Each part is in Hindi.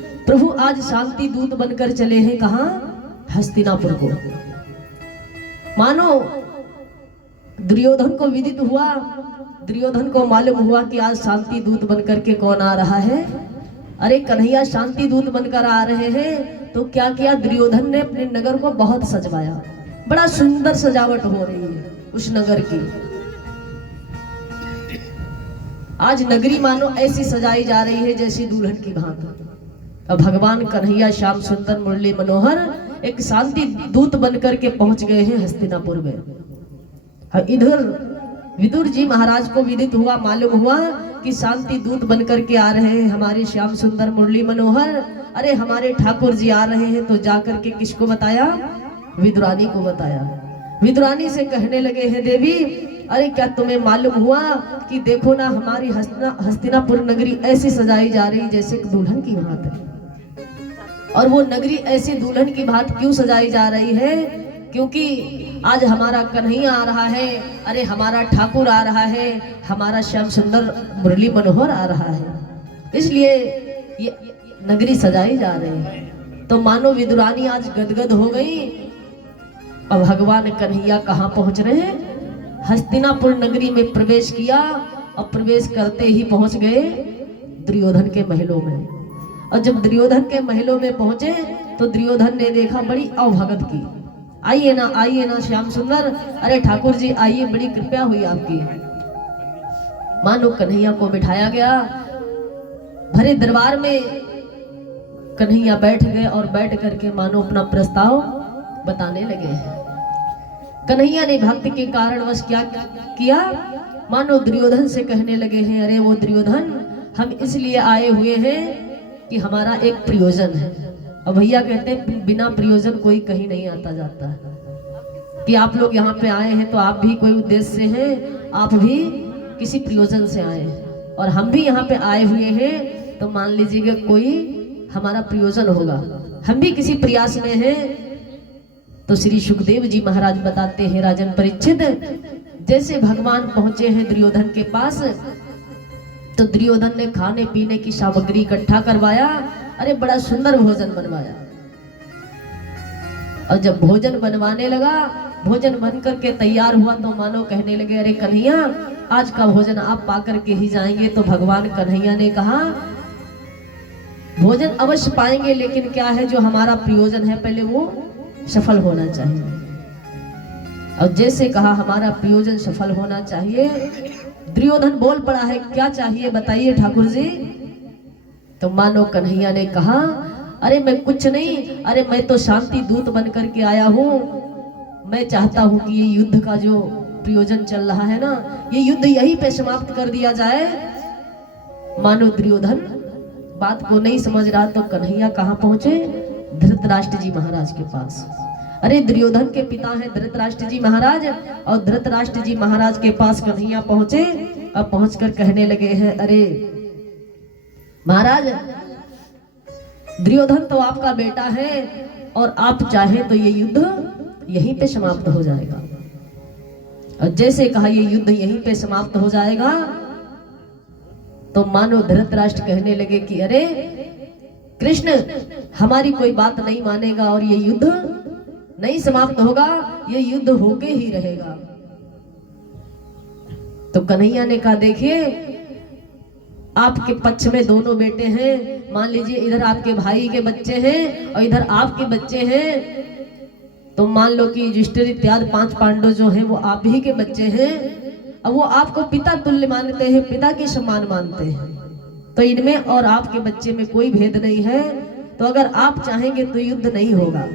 प्रभु आज शांति दूत बनकर चले हैं कहाँ? हस्तिनापुर को। मानो दुर्योधन को विदित हुआ, दुर्योधन को मालूम हुआ कि आज शांति दूत बनकर के कौन आ रहा है। अरे कन्हैया शांति दूत बनकर आ रहे हैं। तो क्या किया दुर्योधन ने? अपने नगर को बहुत सजवाया, बड़ा सुंदर सजावट हो रही है उस नगर की। आज नगरी मानो ऐसी सजाई जा रही है जैसी दुल्हन की भांति। अब भगवान कन्हैया श्याम सुंदर मुरली मनोहर एक शांति दूत बनकर के पहुंच गए हैं हस्तिनापुर में। इधर विदुर जी महाराज को विदित हुआ, मालूम हुआ कि शांति दूत बनकर के आ रहे हैं हमारे श्याम सुंदर मुरली मनोहर। अरे हमारे ठाकुर जी आ रहे हैं। तो जाकर के किसको बताया? विदुरानी को बताया। विदुरानी से कहने लगे हैं, देवी अरे क्या तुम्हें मालूम हुआ कि देखो ना हमारी हस्तिनापुर नगरी ऐसी सजाई जा रही जैसे दुल्हन की भांति है। और वो नगरी ऐसी दुल्हन की भांति क्यों सजाई जा रही है? क्योंकि आज हमारा कन्हैया आ रहा है, अरे हमारा ठाकुर आ रहा है, हमारा श्याम सुंदर मुरली मनोहर आ रहा है, इसलिए ये नगरी सजाई जा रही है। तो मानो विदुरानी आज गदगद हो गई। अब भगवान कन्हैया कहाँ पहुंच रहे हैं? हस्तिनापुर नगरी में प्रवेश किया। और प्रवेश करते ही पहुंच गए दुर्योधन के महलों में। और जब दुर्योधन के महलों में पहुंचे तो दुर्योधन ने देखा बड़ी अवभगत की। आइए ना श्याम सुंदर, अरे ठाकुर जी आइए, बड़ी कृपया हुई आपकी। मानो कन्हैया को बिठाया गया। भरे दरबार में कन्हैया बैठ गए और बैठ करके मानो अपना प्रस्ताव बताने लगे। कन्हैया ने भक्ति के कारणवश क्या किया? मानो दुर्योधन से कहने लगे हैं, अरे वो दुर्योधन, हम इसलिए आए हुए हैं कि हमारा एक प्रयोजन है। और भैया कहते हैं बिना प्रयोजन कोई कहीं नहीं आता जाता है। कि आप लोग यहाँ पे आए हैं तो आप भी कोई उद्देश्य से हैं, आप भी किसी प्रयोजन से आए हैं। और हम भी यहाँ पे आए हुए हैं तो मान लीजिएगा कोई हमारा प्रयोजन होगा, हम भी किसी प्रयास में हैं। तो श्री सुखदेव जी महाराज बताते हैं, राजन परीक्षित, जैसे भगवान पहुंचे हैं दुर्योधन के पास तो दुर्योधन ने खाने पीने की सामग्री इकट्ठा करवाया। अरे बड़ा सुंदर भोजन बनवाया। और जब भोजन बनवाने लगा, भोजन बन करके तैयार हुआ तो मानो कहने लगे, अरे कन्हैया आज का भोजन आप पा करके ही जाएंगे। तो भगवान कन्हैया ने कहा, भोजन अवश्य पाएंगे, लेकिन क्या है जो हमारा प्रयोजन है पहले वो सफल होना चाहिए। और जैसे कहा हमारा प्रयोजन सफल होना चाहिए, दुर्योधन बोल पड़ा है, क्या चाहिए बताइए ठाकुर जी। तो मानो कन्हैया ने कहा, अरे मैं कुछ नहीं, अरे मैं तो शांति दूत बन करके आया हूँ। मैं चाहता हूँ कि ये युद्ध का जो प्रयोजन चल रहा है ना, ये युद्ध यहीं पे समाप्त कर दिया जाए। मानो दुर्योधन बात को नहीं समझ रहा। तो कन्हैया कहाँ पहुंचे? धृतराष्ट्र जी महाराज के पास। अरे दुर्योधन के पिता हैं धृतराष्ट्र जी महाराज। और धृतराष्ट्र जी महाराज के पास कन्हैया पहुंचे। अब पहुंचकर कहने लगे हैं, अरे महाराज दुर्योधन तो आपका बेटा है और आप चाहें तो ये युद्ध यहीं पे समाप्त हो जाएगा। और जैसे कहा ये युद्ध यहीं पे समाप्त हो जाएगा तो मानो धृतराष्ट्र कहने लगे कि अरे कृष्ण हमारी कोई बात नहीं मानेगा और ये युद्ध नहीं समाप्त होगा, ये युद्ध होके ही रहेगा। तो कन्हैया ने कहा, देखिए आपके पक्ष में दोनों बेटे हैं, मान लीजिए इधर आपके भाई के बच्चे हैं और इधर आपके बच्चे हैं। तो मान लो कि युधिष्ठिर इत्यादि 5 पांडव जो हैं वो आप ही के बच्चे हैं। अब वो आपको पिता तुल्य मानते हैं, पिता के समान मानते हैं। तो इनमें और आपके बच्चे में कोई भेद नहीं है। तो अगर आप चाहेंगे तो युद्ध नहीं होगा।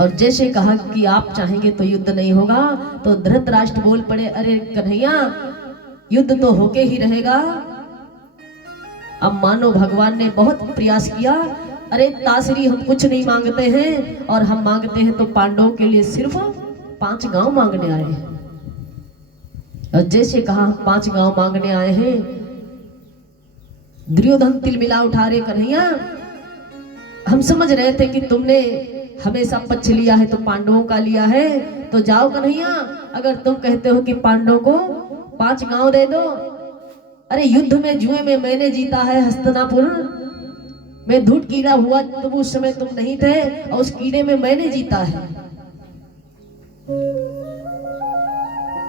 और जैसे कहा कि आप चाहेंगे तो युद्ध नहीं होगा, तो धृतराष्ट्र बोल पड़े, अरे कन्हैया युद्ध तो होके ही रहेगा। अब मानो भगवान ने बहुत प्रयास किया, अरे तासरी हम कुछ नहीं मांगते हैं, और हम मांगते हैं तो पांडवों के लिए सिर्फ 5 गांव मांगने आए हैं। और जैसे कहा 5 गांव मांगने आए हैं, दुर्योधन तिलमिला उठा रहे, कन्हैया हम समझ रहे थे कि तुमने हमेशा पक्ष लिया है तो पांडवों का लिया है। तो जाओ कन्हैया, अगर तुम कहते हो कि पांडवों को 5 गांव दे दो, अरे युद्ध में जुए में मैंने जीता है हस्तिनापुर, मैं धूट कीड़ा हुआ तो उस समय तुम नहीं थे, और उस कीड़े में मैंने जीता है।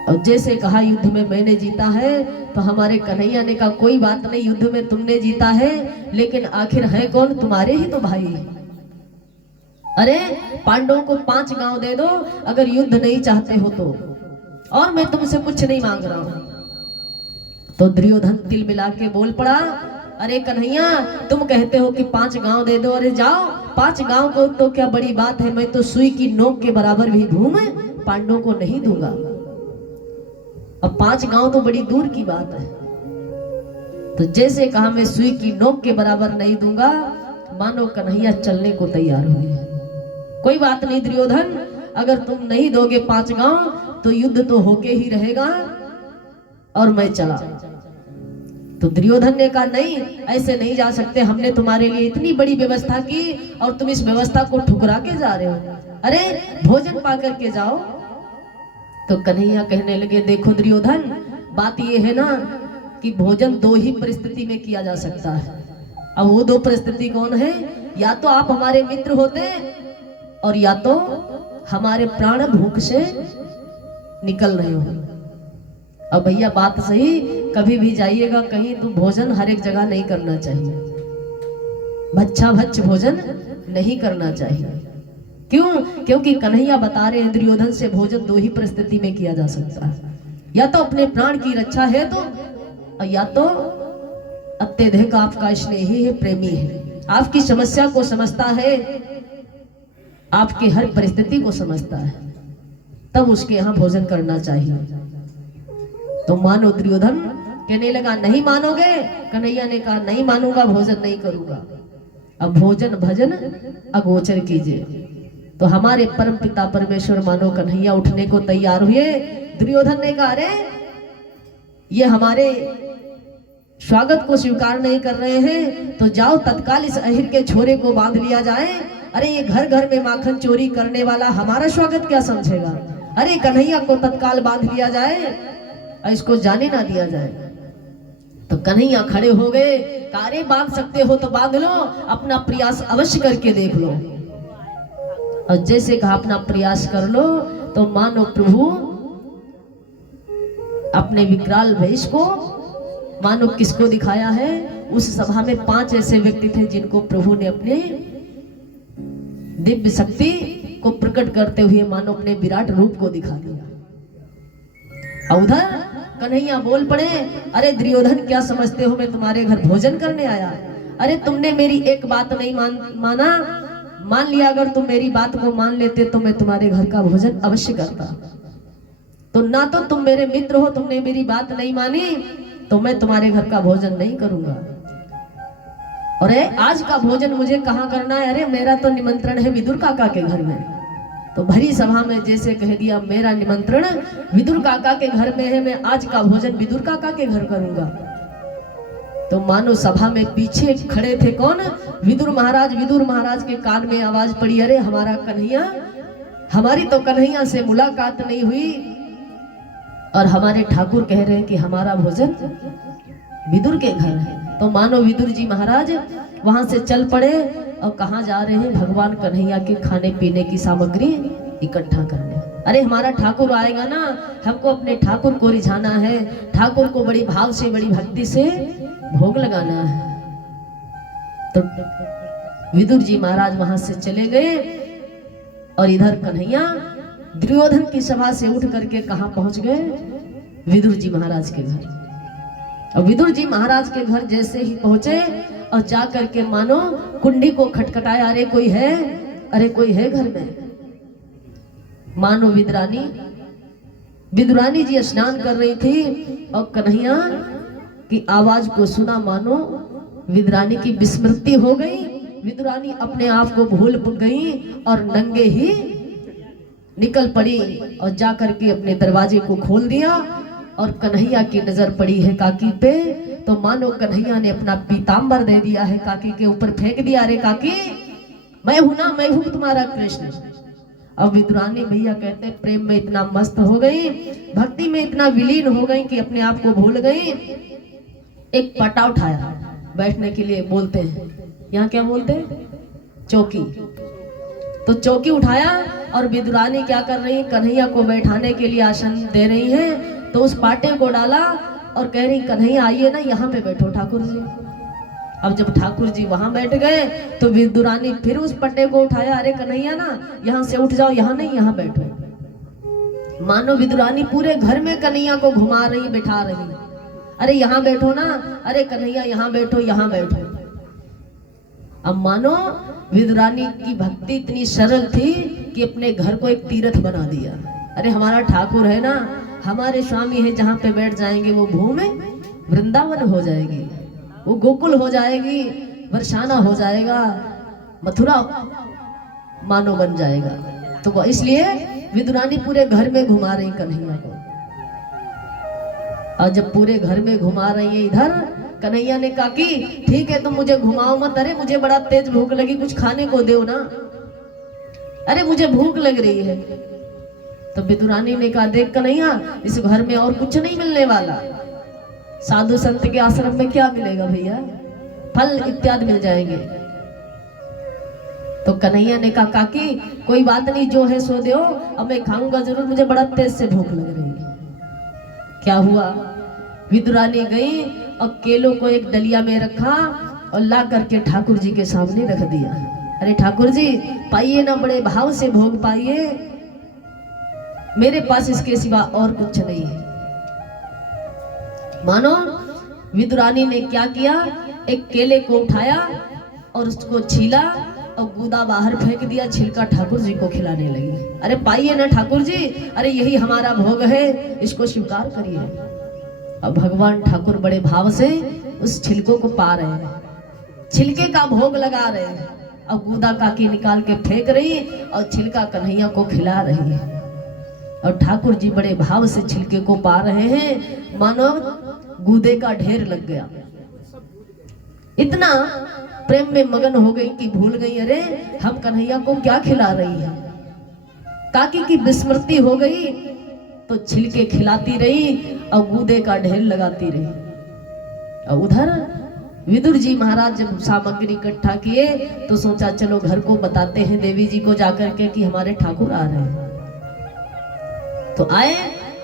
और जैसे कहा युद्ध में मैंने जीता है, तो हमारे कन्हैया ने कहा कोई बात नहीं, युद्ध में तुमने जीता है, लेकिन आखिर है कौन? तुम्हारे ही तो भाई। अरे पांडवों को 5 गांव दे दो अगर युद्ध नहीं चाहते हो तो, और मैं तुमसे कुछ नहीं मांग रहा हूं। तो दुर्योधन तिल मिला के बोल पड़ा, अरे कन्हैया तुम कहते हो कि 5 गांव दे दो, अरे जाओ 5 गांव को तो क्या बड़ी बात है, मैं तो सुई की नोक के बराबर भी घूम पांडवों को नहीं दूंगा। अब 5 गांव तो बड़ी दूर की बात है। तो जैसे कहा मैं सुई की नोक के बराबर नहीं दूंगा, मानो कन्हैया चलने को तैयार हुए। कोई बात नहीं दुर्योधन, अगर तुम नहीं दोगे 5 गांव तो युद्ध तो होके ही रहेगा, और मैं चला। तो दुर्योधन ने कहा नहीं, ऐसे नहीं जा सकते, हमने तुम्हारे लिए इतनी बड़ी व्यवस्था की और तुम इस व्यवस्था को ठुकरा के जा रहे हो, अरे भोजन पा करके जाओ। तो कन्हैया कहने लगे, देखो दुर्योधन, बात ये है ना कि भोजन 2 ही परिस्थिति में किया जा सकता है। अब वो 2 परिस्थिति कौन है? या तो आप हमारे मित्र होते, और या तो हमारे प्राण भूख से निकल रहे हो। अब भैया बात सही, कभी भी जाइएगा कहीं तो भोजन हर एक जगह नहीं करना चाहिए, भच्छा भच्छ भोजन नहीं करना चाहिए। क्यों? क्योंकि कन्हैया बता रहे हैं दुर्योधन से भोजन 2 ही परिस्थिति में किया जा सकता है, या तो अपने प्राण की रक्षा है तो, या तो अत्यधिक आपका स्नेही है, प्रेमी है, आपकी समस्या को समझता है, आपकी हर परिस्थिति को समझता है, तब उसके यहाँ भोजन करना चाहिए। तो मानो दुर्योधन कहने लगा नहीं मानोगे? कन्हैया ने कहा नहीं मानूंगा, भोजन नहीं करूंगा। अब भोजन भजन अगोचर कीजिए। तो हमारे परम पिता परमेश्वर मानो कन्हैया उठने को तैयार हुए। दुर्योधन ने कहा अरे ये हमारे स्वागत को स्वीकार नहीं कर रहे हैं, तो जाओ तत्काल इस अहिर के छोरे को बांध लिया जाए। अरे ये घर घर में माखन चोरी करने वाला हमारा स्वागत क्या समझेगा? अरे कन्हैया को तत्काल बांध लिया जाए, इसको जाने ना दिया जाए। तो कन्हैया खड़े हो गए, कारे बांध सकते हो तो बांध लो, अपना प्रयास अवश्य करके देख लो। और जैसे कहा अपना प्रयास कर लो, तो मानो प्रभु अपने विकराल वेश को मानो किसको दिखाया है? उस सभा में 5 ऐसे व्यक्ति थे जिनको प्रभु ने अपने दिव्य शक्ति को प्रकट करते हुए मानो अपने विराट रूप को दिखा दिया। उधर कन्हैया बोल पड़े, अरे दुर्योधन क्या समझते हो मैं तुम्हारे घर भोजन करने आया? अरे तुमने मेरी एक बात नहीं माना, मान लिया अगर तुम मेरी बात को मान लेते तो मैं तुम्हारे घर का भोजन अवश्य करता। तो ना तो तुम मेरे मित्र हो, तुमने मेरी बात नहीं मानी, तो मैं तुम्हारे घर का भोजन नहीं करूंगा। और आज का भोजन मुझे कहाँ करना है? अरे मेरा तो निमंत्रण है विदुर काका के घर में। तो भरी सभा में जैसे कह दिया मेरा निमंत्रण विदुर काका के घर में है, मैं आज का भोजन विदुर काका के घर करूंगा। तो मानो सभा में पीछे खड़े थे कौन? विदुर महाराज। विदुर महाराज के कान में आवाज पड़ी, अरे हमारा कन्हैया, हमारी तो कन्हैया से मुलाकात नहीं हुई, और हमारे ठाकुर कह रहे हैं कि हमारा भोजन विदुर के घर है। तो मानो विदुर जी महाराज वहां से चल पड़े, और कहाँ जा रहे हैं? भगवान कन्हैया के खाने पीने की सामग्री इकट्ठा करने। अरे हमारा ठाकुर आएगा ना, हमको अपने ठाकुर को रिझाना है, ठाकुर को बड़ी भाव से बड़ी भक्ति से भोग लगाना है। तो विदुर जी महाराज वहां से चले गए, और इधर कन्हैया दुर्योधन की सभा से उठ करके कहाँ पहुंच गए? विदुर जी महाराज के घर। और विदुर जी महाराज के घर जैसे ही पहुंचे, और जा करके मानो कुंडी को खटखटाया, अरे कोई है? अरे कोई है घर में? मानो विदुरानी जी स्नान कर रही थी, और कन्हैया की आवाज को सुना, मानो विदुरानी की विस्मृति हो गई। विदुरानी अपने आप को भूल गई और नंगे ही निकल पड़ी, और जा करके अपने दरवाजे को खोल दिया। और कन्हैया की नजर पड़ी है काकी पे, तो मानो कन्हैया ने अपना पीताम्बर दे दिया है काकी के ऊपर, फेंक दिया, अरे काकी मैं हूं ना, मैं हूं तुम्हारा कृष्ण। अब विदुरानी भैया कहते प्रेम में इतना मस्त हो गई, भक्ति में इतना विलीन हो गई कि अपने आप को भूल गई। एक पटा उठाया बैठने के लिए, बोलते हैं यहाँ क्या बोलते हैं, चौकी। तो चौकी उठाया और विदुरानी क्या कर रही है, कन्हैया को बैठाने के लिए आसन दे रही है। तो उस पाटे को डाला और कह रही कन्हैया आइए ना, यहाँ पे बैठो ठाकुर जी। अब जब ठाकुर जी वहां बैठ गए तो विदुरानी फिर उस पट्टे को उठाया, अरे कन्हैया ना यहाँ से उठ जाओ, यहाँ नहीं यहाँ बैठो। मानो विदुरानी पूरे घर में कन्हैया को घुमा रही, बिठा रही, अरे यहाँ बैठो ना, अरे कन्हैया यहाँ बैठो, यहाँ बैठो। अब मानो विदुरानी की भक्ति इतनी सरल थी कि अपने घर को एक तीर्थ बना दिया। अरे हमारा ठाकुर है ना, हमारे स्वामी है, जहाँ पे बैठ जाएंगे वो भूमि वृंदावन हो जाएगी, वो गोकुल हो जाएगी, बरसाना हो जाएगा, मथुरा मानो बन जाएगा। तो इसलिए विदुरानी पूरे घर में घुमा रही कन्हैया को। और जब पूरे घर में घुमा रही है इधर, कन्हैया ने कहा कि ठीक है तुम मुझे घुमाओ मत, अरे मुझे बड़ा तेज भूख लगी, कुछ खाने को दो ना, अरे मुझे भूख लग रही है। तो विदुरानी ने कहा देख कन्हैया, इस घर में और कुछ नहीं मिलने वाला, साधु संत के आश्रम में क्या मिलेगा भैया, फल इत्यादि मिल जाएंगे। तो कन्हैया ने कहा काकी कोई बात नहीं, जो है सो दो, अब मैं खाऊंगा जरूर, मुझे बड़ा तेज से भूख लग रही है। क्या हुआ, विदुरानी गई और केलों को एक डलिया में रखा और ला करके ठाकुर जी के सामने रख दिया। अरे ठाकुर जी पाइए ना, बड़े भाव से भोग पाइए, मेरे पास इसके सिवा और कुछ नहीं है। मानो विदुरानी ने क्या किया, एक केले को उठाया और उसको छीला और गूदा बाहर फेंक दिया, छिलका ठाकुर जी को खिलाने लगी। अरे पाइए ना ठाकुर जी, अरे यही हमारा भोग है, इसको स्वीकार करिए। अब भगवान ठाकुर बड़े भाव से उस छिलकों को पा रहे हैं, छिलके का भोग लगा रहे हैं। अब गूदा काकी निकाल के फेंक रही और छिलका कन्हैया को खिला रही है। और ठाकुर जी बड़े भाव से छिलके को पा रहे हैं, मानो गूदे का ढेर लग गया। इतना प्रेम में मगन हो गई कि भूल गई, अरे हम कन्हैया को क्या खिला रही है। काकी की विस्मृति हो गई तो छिलके खिलाती रही और गूदे का ढेर लगाती रही। और उधर विदुर जी महाराज जब सामग्री इकट्ठा किए तो सोचा चलो घर को बताते हैं देवी जी को जाकर के कि हमारे ठाकुर आ रहे हैं। तो आए,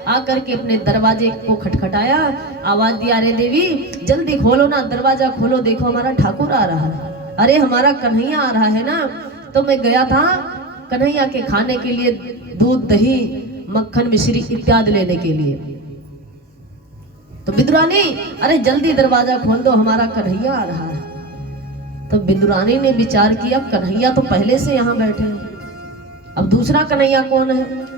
आकर के अपने दरवाजे को खटखटाया, आवाज दिया, अरे देवी जल्दी खोलो ना, दरवाजा खोलो, देखो हमारा ठाकुर आ रहा है। अरे हमारा कन्हैया आ रहा है ना। तो मैं गया था कन्हैया के खाने के लिए दूध, दही, मक्खन, मिश्री इत्यादि लेने के लिए। तो विदुरानी अरे जल्दी दरवाजा खोल दो, हमारा कन्हैया आ रहा है। तो विदुरानी ने विचार किया कन्हैया तो पहले से यहाँ बैठे हैं, अब दूसरा कन्हैया कौन है।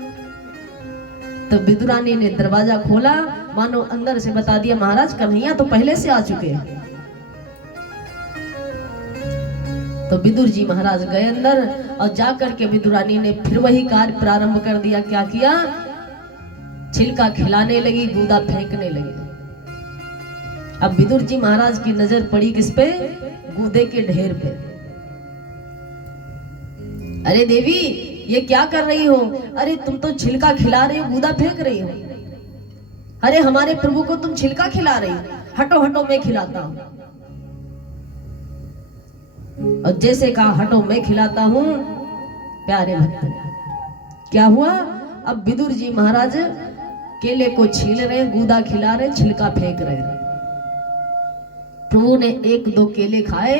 तो विदुरानी ने दरवाजा खोला, मानो अंदर से बता दिया महाराज कन्हैया तो पहले से आ चुके हैं। तो विदुर जी महाराज गए अंदर और जाकर के विदुरानी ने फिर वही कार्य प्रारंभ कर दिया। क्या किया, छिलका खिलाने लगी, गूदा फेंकने लगी। अब विदुर जी महाराज की नजर पड़ी किस पे, गूदे के ढेर पे। अरे देवी ये क्या कर रही हो, अरे तुम तो छिलका खिला रही हो, गूदा फेंक रही हो। अरे हमारे प्रभु को तुम छिलका खिला रही हो, हटो हटो मैं खिलाता हूं। और जैसे कहा हटो मैं खिलाता हूं, प्यारे भक्त क्या हुआ, अब विदुर जी महाराज केले को छील रहे, गूदा खिला रहे, छिलका फेंक रहे। प्रभु ने एक दो केले खाए,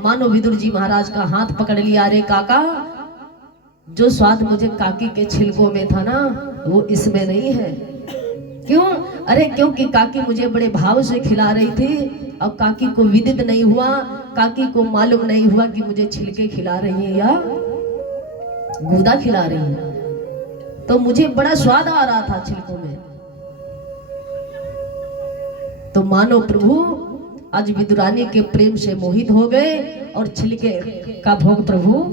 मानो विदुर जी महाराज का हाथ पकड़ लिया, अरे काका जो स्वाद मुझे काकी के छिलकों में था ना वो इसमें नहीं है। क्यों, अरे क्योंकि काकी मुझे बड़े भाव से खिला रही थी और काकी को विदित नहीं हुआ, काकी को मालूम नहीं हुआ कि मुझे छिलके खिला रही है या गूदा खिला रही है। तो मुझे बड़ा स्वाद आ रहा था छिलकों में। तो मानो प्रभु आज विदुरानी के प्रेम से मोहित हो गए और छिलके का भोग प्रभु